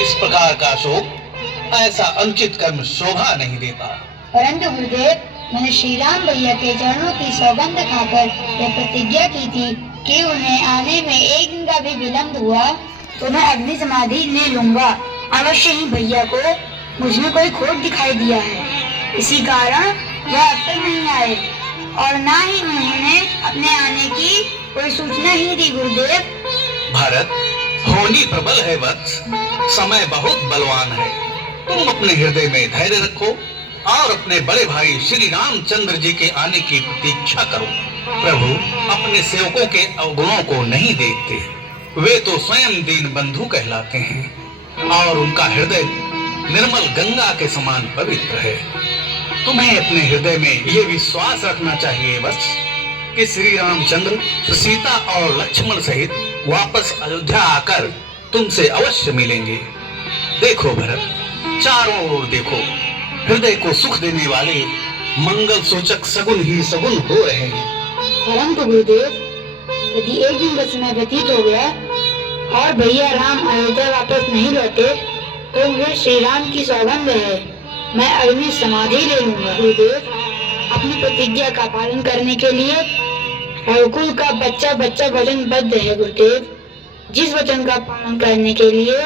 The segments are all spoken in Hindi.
इस प्रकार का शोक, ऐसा अनुचित कर्म शोभा नहीं देता। परंतु गुरुदेव, मैंने श्री राम भैया के चरणों की सौगंध खाकर यह प्रतिज्ञा की थी कि उन्हें आने में एक दिन का भी विलम्ब हुआ तो मैं अग्नि समाधि ले लूंगा। अवश्य ही भैया को मुझमें कोई खोट दिखाई दिया है, इसी कारण वह अब तक नहीं आए और ना ही उन्होंने अपने आने की कोई सूचना ही दी। गुरुदेव, भरत, होनी प्रबल है वत्स, समय बहुत बलवान है। तुम अपने हृदय में धैर्य रखो और अपने बड़े भाई श्री रामचंद्र जी के आने की प्रतीक्षा करो। प्रभु अपने सेवकों के अवगुणों को नहीं देखते, वे तो स्वयं दीन बंधु कहलाते हैं और उनका हृदय निर्मल गंगा के समान पवित्र है। तुम्हें अपने हृदय में यह विश्वास रखना चाहिए वत्स कि श्री रामचंद्र सीता और लक्ष्मण सहित वापस अयोध्या आकर तुमसे अवश्य मिलेंगे। देखो भरत, चारों ओर देखो, हृदय को सुख देने वाले मंगल सूचक सगुन ही सगुन हो रहे हैं। परंतु गुरुदेव, यदि एक दिन का समय व्यतीत हो गया और भैया राम अयोध्या वापस नहीं लौटे तो मुझे श्री राम की सौगंध है, मैं अग्नि समाधि ले लूंगा। गुरुदेव, अपनी प्रतिज्ञा का पालन करने के लिए रघुकुल का बच्चा बच्चा वचनबद्ध है। गुरुदेव, जिस वचन का पालन करने के लिए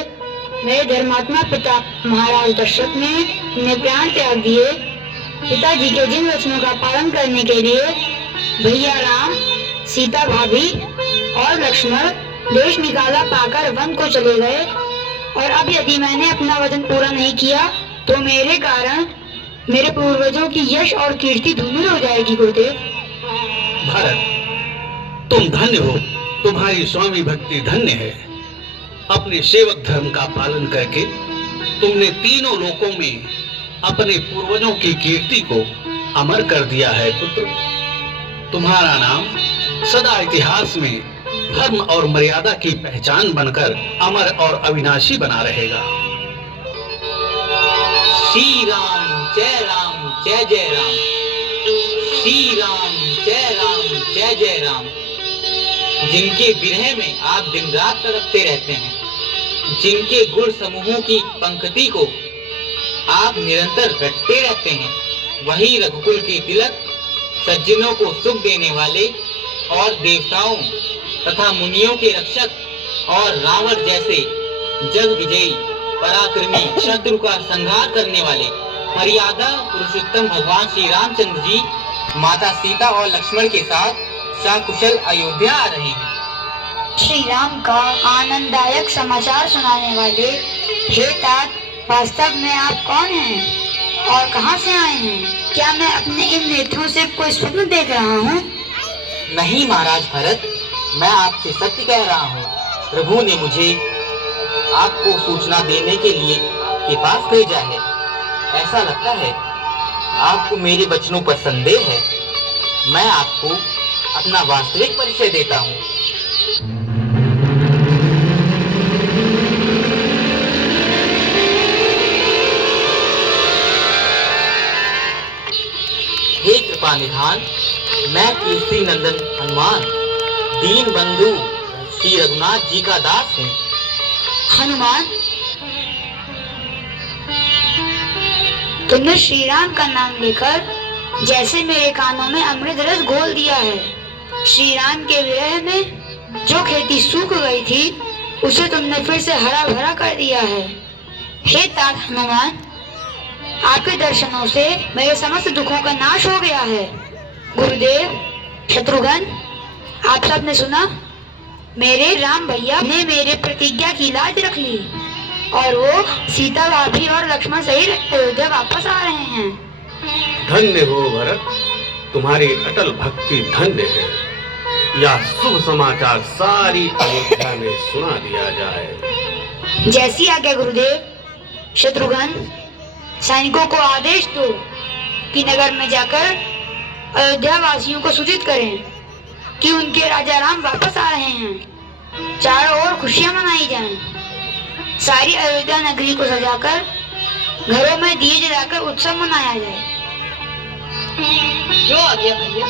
मेरे धर्मात्मा पिता महाराज दशरथ ने अपने प्राण त्याग दिए, पिताजी के जिन वचनों का पालन करने के लिए भैया राम, सीता भाभी और लक्ष्मण देश निकाला पाकर वन को चले गए, और अब यदि मैंने अपना वचन पूरा नहीं किया तो मेरे कारण मेरे पूर्वजों की यश और कीर्ति धूमिल हो जाएगी। गुरुदेव, भरत, तुम धन्य हो, तुम्हारी स्वामी भक्ति धन्य है। अपने सेवक धर्म का पालन करके तुमने तीनों लोकों में अपने पूर्वजों की कीर्ति को अमर कर दिया है पुत्र। तुम्हारा नाम सदा इतिहास में धर्म और मर्यादा की पहचान बनकर अमर और अविनाशी बना रहेगा। श्री राम जय राम जय जय राम, श्री राम जय राम जय जय राम। जिनके विरह में आप दिन रात तड़पते रहते हैं, जिनके गुण समूहों की पंक्ति को आप निरंतर रटते रहते हैं, वही रघुकुल के तिलक, सज्जनों को सुख देने वाले और देवताओं तथा मुनियों के रक्षक और रावण जैसे जग विजयी पराक्रमी शत्रु का संहार करने वाले मर्यादा पुरुषोत्तम भगवान श्री रामचंद्र जी माता सीता और लक्ष्मण के साथ सकुशल अयोध्या आ रहे हैं। श्री राम का आनंददायक समाचार सुनाने वाले हे तात, वास्तव में आप कौन हैं और कहां से आए हैं? क्या मैं अपने इन नेत्रों से कोई स्वप्न देख रहा हूं? नहीं महाराज भरत, मैं आपसे सत्य कह रहा हूँ। प्रभु ने मुझे आपको सूचना देने के लिए के पास भेजा है। ऐसा लगता है आपको मेरे वचनों पर संदेह है। मैं आपको अपना वास्तविक परिचय देता हूँ। हे कृपा निधान, मैं केसरी नंदन हनुमान, दीन बंधु श्री रघुनाथ जी का दास हूँ। हनुमान, तुमने श्री राम का नाम लेकर जैसे मेरे कानों में अमृत रस घोल दिया है। श्री राम के विरह में जो खेती सूख गई थी उसे तुमने फिर से हरा भरा कर दिया है। हे तात हनुमान, आपके दर्शनों से मेरे समस्त दुखों का नाश हो गया है। गुरुदेव, शत्रुघ्न, आप सबने सुना, मेरे राम भैया ने मेरे प्रतिज्ञा की लाज रख ली और वो सीता भाभी और लक्ष्मण सहित अयोध्या वापस आ रहे हैं। धन्य हो भरत, तुम्हारी अटल भक्ति धन्य है। यह शुभ समाचार सारी अयोध्या में सुना दिया जाए। जैसी आज्ञा गुरुदेव। शत्रुघ्न, सैनिकों को आदेश दो कि नगर में जाकर अयोध्या वासियों को सूचित करें कि उनके राजा राम वापस आ रहे हैं। चारों ओर खुशियां मनाई जाएं। सारी अयोध्या नगरी को सजाकर घरों में दिए जलाकर उत्सव मनाया जाए। जो आ गया भैया।